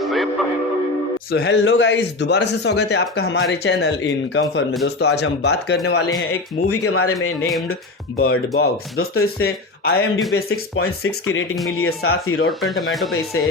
Safe रहें। So hello guys, दोबारा से स्वागत है आपका हमारे चैनल इन कंफर्ट में। दोस्तों आज हम बात करने वाले हैं एक मूवी के बारे में नेम्ड बर्ड बॉक्स। दोस्तों इससे IMDb पे 6.6 की रेटिंग मिली है, साथ ही रॉटन टोमेटो पे इसे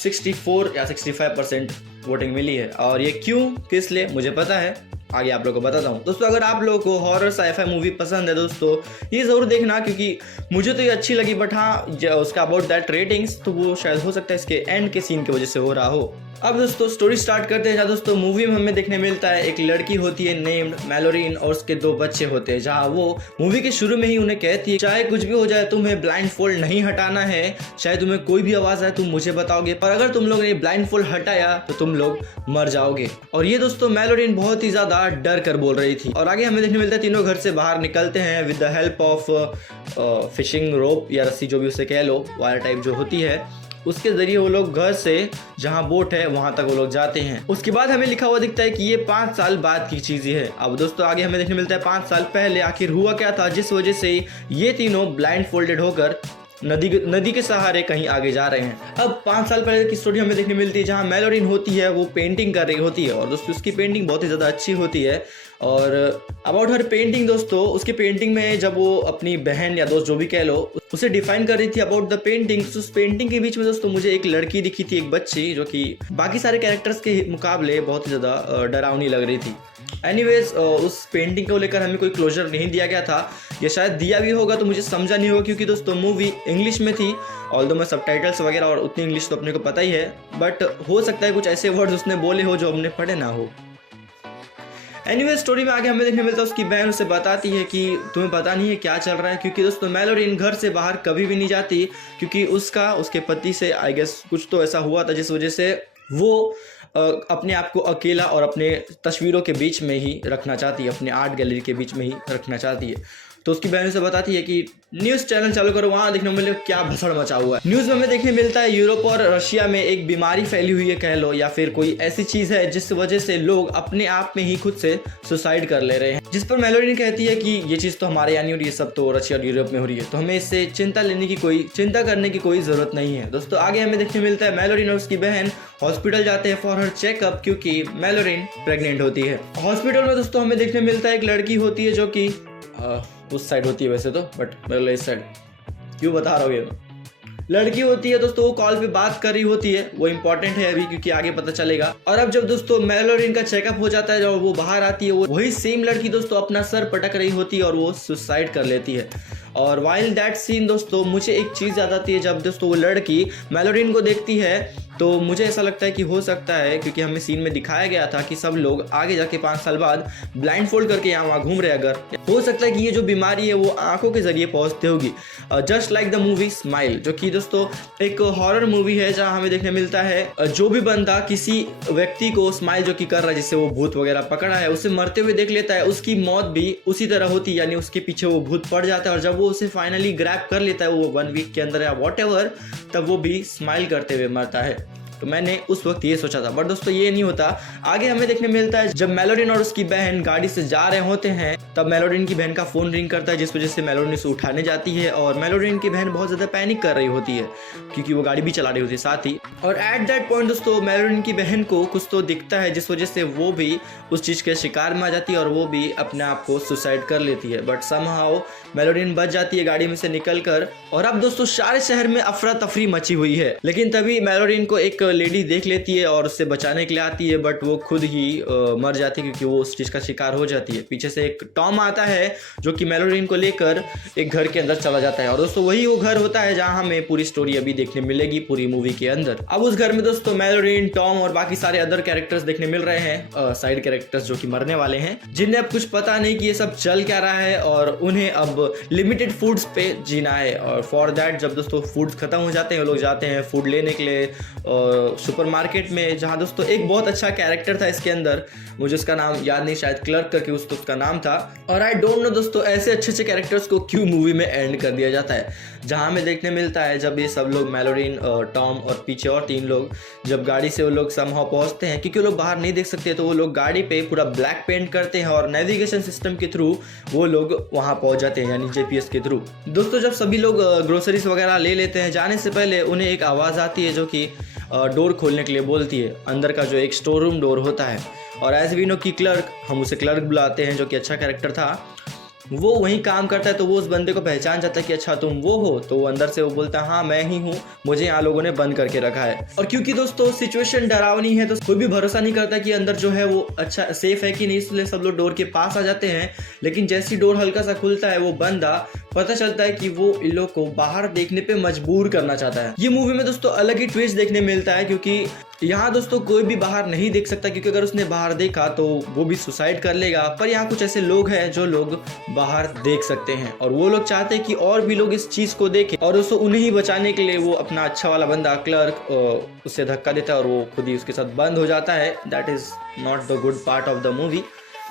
64 या 65% वोटिंग मिली है। और ये क्यों, किस लिए, मुझे पता है, आगे आप लोगों को बताता हूँ। दोस्तों अगर आप लोगों को हॉरर साइफाई मूवी पसंद है दोस्तों ये ज़रूर देखना, क्योंकि मुझे तो ये अच्छी लगी, बट हाँ उसका अबाउट दैट रेटिंग्स तो वो शायद हो सकता है इसके एंड के सीन की वजह से हो रहा हो। अब दोस्तों स्टोरी स्टार्ट करते हैं। जहाँ दोस्तों मूवी में हमें देखने मिलता है एक लड़की होती है नेम्ड मैलोरीन और उसके 2 बच्चे होते हैं। जहाँ वो मूवी के शुरू में ही उन्हें कहती है चाहे कुछ भी हो जाए तुम्हें ब्लाइंड फोल्ड नहीं हटाना है, चाहे तुम्हें कोई भी आवाज़ आए तुम मुझे बताओगे, पर अगर तुम लोग ने ब्लाइंड फोल्ड हटाया तो तुम लोग मर जाओगे। और ये दोस्तों मैलोरीन बहुत ही ज़्यादा डर कर बोल रही थी। और आगे हमें देखने मिलता है तीनों घर से बाहर निकलते हैं with the help of fishing rope या रस्सी, जो भी उसे कह लो, वायर टाइप जो होती है, उसके जरिए वो लोग घर से जहाँ बोट है वहां तक वो लोग जाते हैं। उसके बाद हमें लिखा हुआ दिखता है कि ये 5 साल बाद की चीज़ें है। अब दोस्तों आगे हमें देखने मिलता है 5 साल पहले आखिर हुआ क्या था जिस वजह से ये तीनों ब्लाइंड फोल्डेड होकर नदी के सहारे कहीं आगे जा रहे हैं। अब 5 साल पहले की स्टोरी हमें देखने मिलती है जहाँ मैलोरीन होती है वो पेंटिंग कर रही होती है। और दोस्तों उसकी पेंटिंग बहुत ही ज़्यादा अच्छी होती है। और अबाउट हर पेंटिंग दोस्तों, उसकी पेंटिंग में जब वो अपनी बहन या दोस्त जो भी कह लो उसे डिफाइन कर रही थी अबाउट द पेंटिंग, उस पेंटिंग के बीच में दोस्तों मुझे एक लड़की दिखी थी, एक बच्ची, जो कि बाकी सारे कैरेक्टर्स के मुकाबले बहुत ही ज़्यादा डरावनी लग रही थी। एनीवेज उस पेंटिंग को लेकर हमें कोई क्लोजर नहीं दिया गया था, या शायद दिया भी होगा तो मुझे समझा नहीं होगा, क्योंकि दोस्तों मूवी इंग्लिश में थी। ऑल्दो मैं सबटाइटल्स वगैरह और उतनी इंग्लिश तो अपने को पता ही है, बट हो सकता है कुछ ऐसे वर्ड्स उसने बोले हो जो हमने पढ़े ना हो। एनीवे स्टोरी में आगे हमें देखने मिलता है उसकी बहन उसे बताती है कि तुम्हें पता नहीं है क्या चल रहा है, क्योंकि दोस्तों मैलोरीन घर से बाहर कभी भी नहीं जाती, क्योंकि उसके पति से आई गेस कुछ तो ऐसा हुआ था जिस वजह से वो अपने आप को अकेला और अपने तस्वीरों के बीच में ही रखना चाहती है, अपने आर्ट गैलरी के बीच में ही रखना चाहती है। तो उसकी बहन से बताती है कि न्यूज़ चैनल चालू करो, वहाँ देखने को मिले क्या भसड़ मचा हुआ है। न्यूज़ में हमें देखने मिलता है यूरोप और रशिया में एक बीमारी फैली हुई है कह लो, या फिर कोई ऐसी चीज़ है जिस वजह से लोग अपने आप में ही खुद से सुसाइड कर ले रहे हैं। जिस पर मैलोरीन कहती है कि ये चीज़ तो हमारे यहाँ नहीं हो रही है, सब तो रशिया और यूरोप में हो रही है, तो हमें इससे चिंता करने की कोई ज़रूरत नहीं है। दोस्तों आगे हमें देखने मिलता है मैलोरीन और उसकी बहन हॉस्पिटल जाते हैं फॉर हर चेकअप, क्योंकि मैलोरीन प्रेग्नेंट होती है। हॉस्पिटल में दोस्तों हमें देखने मिलता है एक लड़की होती है जो कि उस साइड होती है वैसे तो, बट मेरे लिए इस साइड क्यों बता रहा हूँ, ये लड़की होती है दोस्तों, वो कॉल पे बात कर रही होती है। वो इंपॉर्टेंट है अभी क्योंकि आगे पता चलेगा। और अब जब दोस्तों मैलोरीन का चेकअप हो जाता है, जब वो बाहर आती है, वो वही सेम लड़की दोस्तों अपना सर पटक रही होती है और वो सुसाइड कर लेती है। और वाइल दैट सीन दोस्तों मुझे एक चीज़ याद आती है, जब दोस्तों वो लड़की मैलोरीन को देखती है तो मुझे ऐसा लगता है कि हो सकता है, क्योंकि हमें सीन में दिखाया गया था कि सब लोग आगे जाके 5 साल बाद ब्लाइंड फोल्ड करके यहाँ वहाँ घूम रहे, अगर हो सकता है कि ये जो बीमारी है वो आंखों के जरिए पहुँचती होगी, just like the movie smile, जो कि दोस्तों एक हॉरर मूवी है जहाँ हमें देखने मिलता है जो भी बंदा किसी व्यक्ति को स्माइल जो कि कर रहा है, जिससे वो भूत वगैरह पकड़ा है, उसे मरते हुए देख लेता है, उसकी मौत भी उसी तरह होती है, यानी उसके पीछे वो भूत पड़ जाता है। और जब वो उसे फाइनली ग्रैब कर लेता है वो 1 वीक के अंदर या वॉटएवर, तब वो भी स्माइल करते हुए मरता है। तो मैंने उस वक्त ये सोचा था, बट दोस्तों ये नहीं होता। आगे हमें देखने मिलता है जब मैलोरीन और उसकी बहन गाड़ी से जा रहे होते हैं, तब मैलोरीन की बहन का फोन रिंग करता है, जिस वजह से मैलोरीन उसे उठाने जाती है। और मैलोरीन की बहन बहुत ज़्यादा पैनिक कर रही होती है, क्योंकि वो गाड़ी भी चला रही होती है साथ ही। और एट दैट पॉइंट दोस्तों मैलोरीन की बहन को कुछ तो दिखता है, जिस वजह से वो भी उस चीज़ के शिकार में आ जाती है और वो भी अपने आप को सुसाइड कर लेती है। बट समहाउ मैलोरीन बच जाती है गाड़ी में से निकल कर। और अब दोस्तों सारे शहर में अफरा तफरी मची हुई है, लेकिन तभी मैलोरीन को एक लेडी देख लेती है और उससे बचाने के लिए आती है, बट वो खुद ही मर जाती है, क्योंकि वो उस चीज़ का शिकार हो जाती है। पीछे से एक टॉम आता है जो कि मैलोरीन को लेकर एक घर के अंदर चला जाता है। और दोस्तों वही वो घर होता है जहां हमें पूरी स्टोरी अभी देखने मिलेगी पूरी मूवी के अंदर। अब उस घर में दोस्तों मैलोरीन, टॉम और बाकी सारे अदर कैरेक्टर्स देखने मिल रहे हैं, साइड कैरेक्टर्स जो कि मरने वाले हैं, जिन्हें अब कुछ पता नहीं कि ये सब चल क्या रहा है और उन्हें अब लिमिटेड फूड्स पे जीना है। और फॉर दैट जब दोस्तों फूड्स खत्म हो जाते हैं, लोग जाते हैं फूड लेने के लिए सुपरमार्केट में, जहाँ दोस्तों एक बहुत अच्छा कैरेक्टर था इसके अंदर, मुझे उसका नाम याद नहीं, शायद क्लर्क करके उसका नाम था। और आई डोंट नो दोस्तों ऐसे अच्छे कैरेक्टर्स को क्यों मूवी में एंड कर दिया जाता है, जहाँ हमें देखने मिलता है जब ये सब लोग मैलोरीन, टॉम और पीछे और 3 लोग जब गाड़ी से वो लोग समहाउ पहुँचते हैं, क्योंकि वो लोग बाहर नहीं देख सकते, तो वो लोग गाड़ी पे पूरा ब्लैक पेंट करते हैं और नेविगेशन सिस्टम के थ्रू वो लोग वहाँ पहुँच जाते हैं, यानी GPS के थ्रू। दोस्तों जब सभी लोग ग्रोसरीज वगैरह ले लेते हैं, जाने से पहले उन्हें एक आवाज़ आती है जो कि डोर खोलने के लिए बोलती है, अंदर का जो एक स्टोर रूम डोर होता है। और एज वी नो कि क्लर्क, हम उसे क्लर्क बुलाते हैं, जो कि अच्छा कैरेक्टर था, वो वहीं काम करता है। तो वो उस बंदे को पहचान जाता है कि अच्छा तुम वो हो। तो वो अंदर से वो बोलता है हाँ मैं ही हूँ, मुझे यहाँ लोगों ने बंद करके रखा है। और क्योंकि दोस्तों सिचुएशन डरावनी है तो कोई भी भरोसा नहीं करता कि अंदर जो है वो अच्छा सेफ है कि नहीं, इसलिए सब लोग डोर के पास आ जाते हैं। लेकिन जैसी डोर हल्का सा खुलता है, वो बंदा पता चलता है कि वो इन लोग को बाहर देखने पे मजबूर करना चाहता है। ये मूवी में दोस्तों अलग ही ट्विस्ट देखने मिलता है, क्योंकि यहाँ दोस्तों कोई भी बाहर नहीं देख सकता, क्योंकि अगर उसने बाहर देखा तो वो भी सुसाइड कर लेगा। पर यहाँ कुछ ऐसे लोग हैं जो लोग बाहर देख सकते हैं, और वो लोग चाहते हैं कि और भी लोग इस चीज को देखें। और दोस्तों उन्हें ही बचाने के लिए वो अपना अच्छा वाला बंदा क्लर्क उससे धक्का देता है और वो खुद ही उसके साथ बंद हो जाता है। That is not the good part of the movie.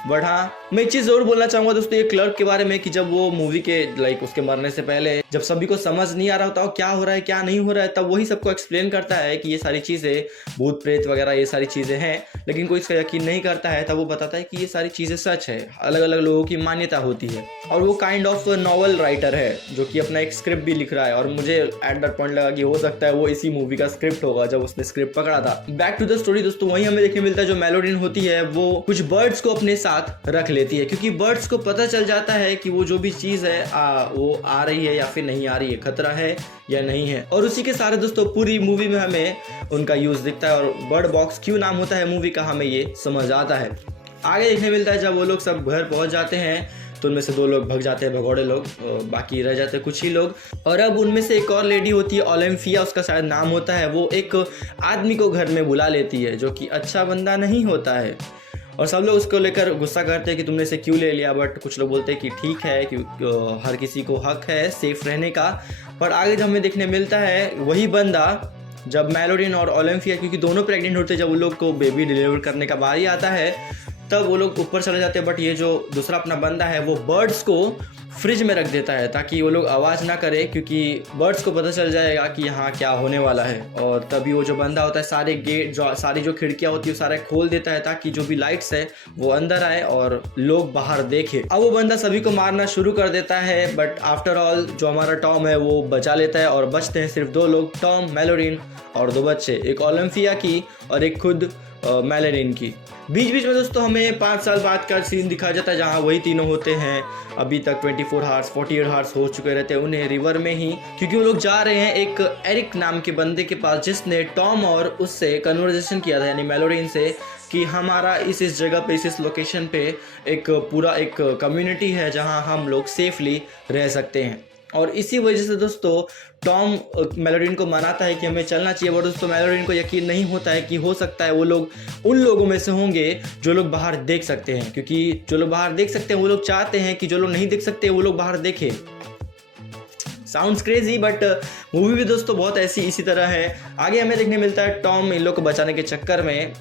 But हाँ, मैं एक चीज़ जरूर बोलना चाहूँगा दोस्तों ये क्लर्क के बारे में, कि जब वो मूवी के उसके मरने से पहले जब सभी को समझ नहीं आ रहा होता क्या हो रहा है क्या नहीं हो रहा है, तब वही सबको एक्सप्लेन करता है कि ये सारी चीज़ें भूत प्रेत वगैरह ये सारी चीज़ें हैं। लेकिन कोई इसका यकीन नहीं करता है। तब वो बताता है कि ये सारी चीज़ें सच है, अलग अलग लोगों की मान्यता होती है। और वो काइंड ऑफ नॉवल राइटर है जो कि अपना एक स्क्रिप्ट भी लिख रहा है। और मुझे एट दैट पॉइंट लगा कि हो सकता है वो इसी मूवी का स्क्रिप्ट होगा जब उसने स्क्रिप्ट पकड़ा था। बैक टू द स्टोरी दोस्तों, वहीं हमें देखने मिलता है जो मेलोडिन होती है वो कुछ बर्ड्स को अपने साथ रख लेती है, क्योंकि बर्ड्स को पता चल जाता है कि वो जो भी चीज़ है वो आ रही है या फिर नहीं आ रही है, खतरा है या नहीं है। और उसी के सारे दोस्तों पूरी मूवी में हमें उनका यूज़ दिखता है। और बर्ड बॉक्स क्यों नाम होता है मूवी का, हमें ये समझ आता है। आगे देखने मिलता है जब वो लोग सब घर पहुंच जाते हैं तो उनमें से 2 लोग भग जाते हैं, भगोड़े लोग, बाकी रह जाते हैं कुछ ही लोग। और अब उनमें से एक और लेडी होती है ओलम्फिया, उसका शायद नाम होता है। वो एक आदमी को घर में बुला लेती है जो कि अच्छा बंदा नहीं होता है। और सब लोग उसको लेकर गुस्सा करते हैं कि तुमने इसे क्यों ले लिया। बट कुछ लोग बोलते हैं कि ठीक है, क्योंकि हर किसी को हक है सेफ रहने का। पर आगे जब हमें देखने मिलता है वही बंदा जब मेलोडिन और ओलम्फिया, क्योंकि दोनों प्रेग्नेंट होते हैं, जब उन लोग को बेबी डिलीवर करने का बारी आता है तब वो लोग ऊपर चले जाते हैं। बट ये जो दूसरा अपना बंदा है वो बर्ड्स को फ्रिज में रख देता है ताकि वो लोग आवाज़ ना करे, क्योंकि बर्ड्स को पता चल जाएगा कि यहाँ क्या होने वाला है। और तभी वो जो बंदा होता है सारे गेट सारी जो खिड़कियाँ होती है सारे खोल देता है ताकि जो भी लाइट्स है वो अंदर आए और लोग बाहर देखें। अब वो बंदा सभी को मारना शुरू कर देता है। बट आफ्टर ऑल जो हमारा टॉम है वो बचा लेता है और बचते हैं सिर्फ 2 लोग, टॉम, मेलोडिन और 2 बच्चे, एक ओलम्फिया की और एक खुद मेलोडिन की। बीच बीच में दोस्तों हमें 5 साल बाद का सीन दिखाया जाता है जहाँ वही तीनों होते हैं। अभी तक 24 आवर्स 48 आवर्स हो चुके रहते हैं उन्हें रिवर में ही, क्योंकि वो लोग जा रहे हैं एक एरिक नाम के बंदे के पास जिसने टॉम और उससे कन्वर्सेशन किया था, यानी मेलोडिन से, कि हमारा इस जगह पे इस लोकेशन पे एक पूरा एक कम्युनिटी है जहाँ हम लोग सेफली रह सकते हैं। और इसी वजह से दोस्तों टॉम मेलोडिन को मनाता है कि हमें चलना चाहिए। और दोस्तों मेलोडिन को यकीन नहीं होता है कि हो सकता है वो लोग उन लोगों में से होंगे जो लोग बाहर देख सकते हैं, क्योंकि जो लोग बाहर देख सकते हैं वो लोग चाहते हैं कि जो लोग नहीं देख सकते वो लोग बाहर देखें। साउंड्स क्रेजी, बट मूवी भी दोस्तों बहुत ऐसी इसी तरह है। आगे हमें देखने मिलता है टॉम इन लोग को बचाने के चक्कर में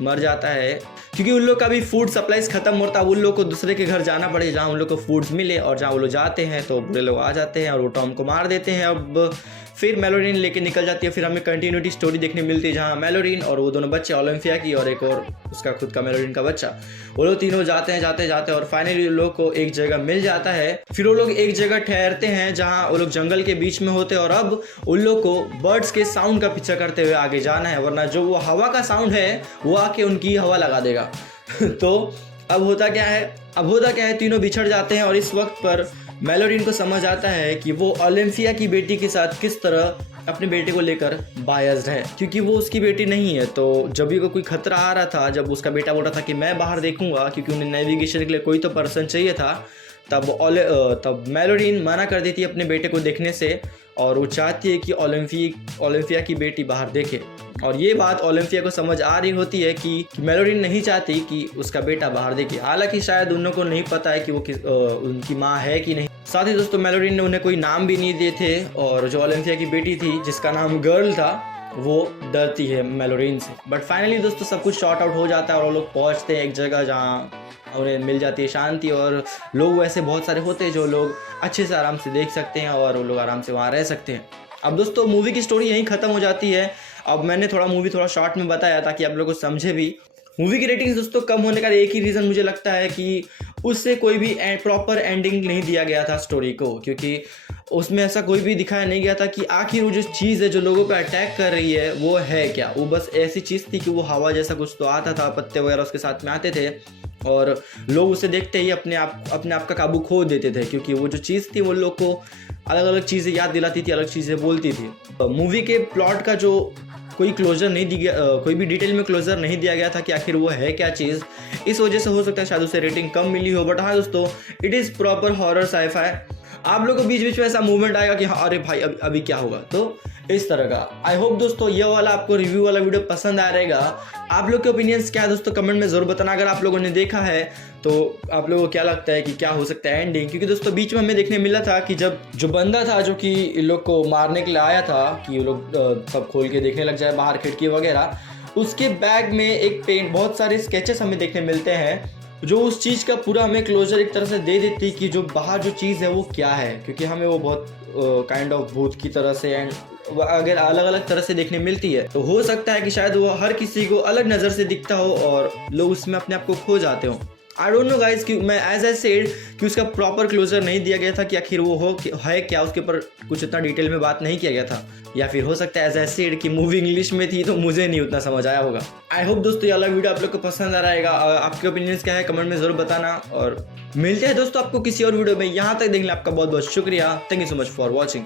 मर जाता है, क्योंकि उन लोग का भी फूड सप्लाईज खत्म होता है। उन लोग को दूसरे के घर जाना पड़े जहाँ उन लोग को फूड्स मिले, और जहाँ वो लोग जाते हैं तो बुरे लोग आ जाते हैं और वो टॉम को मार देते हैं। अब फिर मेलोडिन लेके निकल जाती है। फिर हमें कंटिन्यूटी स्टोरी देखने मिलती है जहाँ मेलोडिन और वो दोनों बच्चे, ओलम्फिया की और एक और उसका खुद का मेलोडिन का बच्चा, वो लोग तीनों जाते हैं और फाइनली उन लोग को एक जगह मिल जाता है। फिर वो लोग एक जगह ठहरते हैं जहाँ वो लोग जंगल के बीच में होते हैं। और अब उन लोग को बर्ड्स के साउंड का पीछा करते हुए आगे जाना है, वरना जो वो हवा का साउंड है वो आके उनकी हवा लगा देगा। तो अब होता क्या है, तीनों बिछड़ जाते हैं। और इस वक्त पर मेलोडिन को समझ आता है कि वो ओलम्फिया की बेटी के साथ किस तरह अपने बेटे को लेकर बायस्ड है, क्योंकि वो उसकी बेटी नहीं है। तो जब भी कोई खतरा आ रहा था, जब उसका बेटा बोल रहा था कि मैं बाहर देखूंगा, क्योंकि उन्हें नेविगेशन के लिए कोई तो पर्सन चाहिए था, तब मेलोडिन मना कर देती है अपने बेटे को देखने से। और वो चाहती है कि ओलम्फिया की बेटी बाहर देखे। और ये बात ओलम्फिया को समझ आ रही होती है कि मेलोडिन नहीं चाहती कि उसका बेटा बाहर देखे। हालांकि शायद उन लोगों को नहीं पता है कि वो उनकी माँ है कि नहीं। साथ ही दोस्तों मेलोडिन ने उन्हें कोई नाम भी नहीं दिए थे। और जो ओलम्फिया की बेटी थी जिसका नाम गर्ल था, वो डरती है मेलोडिन से। बट फाइनली दोस्तों सब कुछ शॉर्ट आउट हो जाता है और वो लोग पहुँचते हैं एक जगह जहाँ उन्हें मिल जाती है शांति। और लोग वैसे बहुत सारे होते हैं जो लोग अच्छे से आराम से देख सकते हैं और वो लोग आराम से वहाँ रह सकते हैं। अब दोस्तों मूवी की स्टोरी यहीं ख़त्म हो जाती है। अब मैंने मूवी थोड़ा शॉर्ट में बताया ताकि आप लोग को समझे भी। मूवी की रेटिंग्स दोस्तों कम होने का एक ही रीज़न मुझे लगता है कि उससे कोई भी प्रॉपर एंडिंग नहीं दिया गया था स्टोरी को, क्योंकि उसमें ऐसा कोई भी दिखाया नहीं गया था कि आखिर वो जो चीज़ है जो लोगों पे अटैक कर रही है वो है क्या। वो बस ऐसी चीज़ थी कि वो हवा जैसा कुछ तो आता था, पत्ते वगैरह उसके साथ में आते थे और लोग उसे देखते ही अपने आप का काबू खो देते थे, क्योंकि वो जो चीज़ थी वो लोग को अलग अलग चीज़ें याद दिलाती थी, अलग चीज़ें बोलती थी। मूवी के प्लॉट का जो कोई क्लोजर नहीं दिया, कोई भी डिटेल में क्लोजर नहीं दिया गया था कि आखिर वो है क्या चीज़। इस वजह से हो सकता है शायद उसे रेटिंग कम मिली हो। बट हाँ दोस्तों, it is proper horror sci-fi. आप लोग को बीच बीच में ऐसा मूवमेंट आएगा कि हाँ अरे भाई अभी क्या होगा, तो इस तरह का। आई होप दोस्तों ये वाला आपको रिव्यू वाला वीडियो पसंद आ रहेगा। आप लोग के ओपिनियंस क्या है दोस्तों, कमेंट में ज़रूर बताना। अगर आप लोगों ने देखा है तो आप लोगों को क्या लगता है कि क्या हो सकता है एंडिंग, क्योंकि दोस्तों बीच में हमें देखने मिला था कि जब जो बंदा था जो कि इन लोग को मारने के लिए आया था कि ये लोग सब खोल के देखने लग जाए बाहर खिड़की वगैरह, उसके बैग में एक पेन, बहुत सारे स्केचेस हमें देखने मिलते हैं जो उस चीज़ का पूरा हमें क्लोजर एक तरह से दे देती कि जो बाहर जो चीज़ है वो क्या है, क्योंकि हमें वो बहुत काइंड ऑफ भूत की तरह से एंड अगर अलग अलग तरह से देखने मिलती है तो हो सकता है कि शायद वो हर किसी को अलग नज़र से दिखता हो और लोग उसमें अपने आप को खो जाते हो। आई डोंट नो गाइज कि मैं एज आई सेड कि उसका प्रॉपर क्लोजर नहीं दिया गया था कि आखिर वो है क्या, उसके ऊपर कुछ इतना डिटेल में बात नहीं किया गया था, या फिर हो सकता है एज आई सेड कि मूवी इंग्लिश में थी तो मुझे नहीं उतना समझ आया होगा। आई होप दोस्तों ये वाला वीडियो आप लोग को पसंद आ रहेगा। आपके ओपिनियंस क्या है कमेंट में ज़रूर बताना और मिलते हैं दोस्तों आपको किसी और वीडियो में। यहाँ तक देखने आपका बहुत बहुत शुक्रिया। Thank you so much for watching.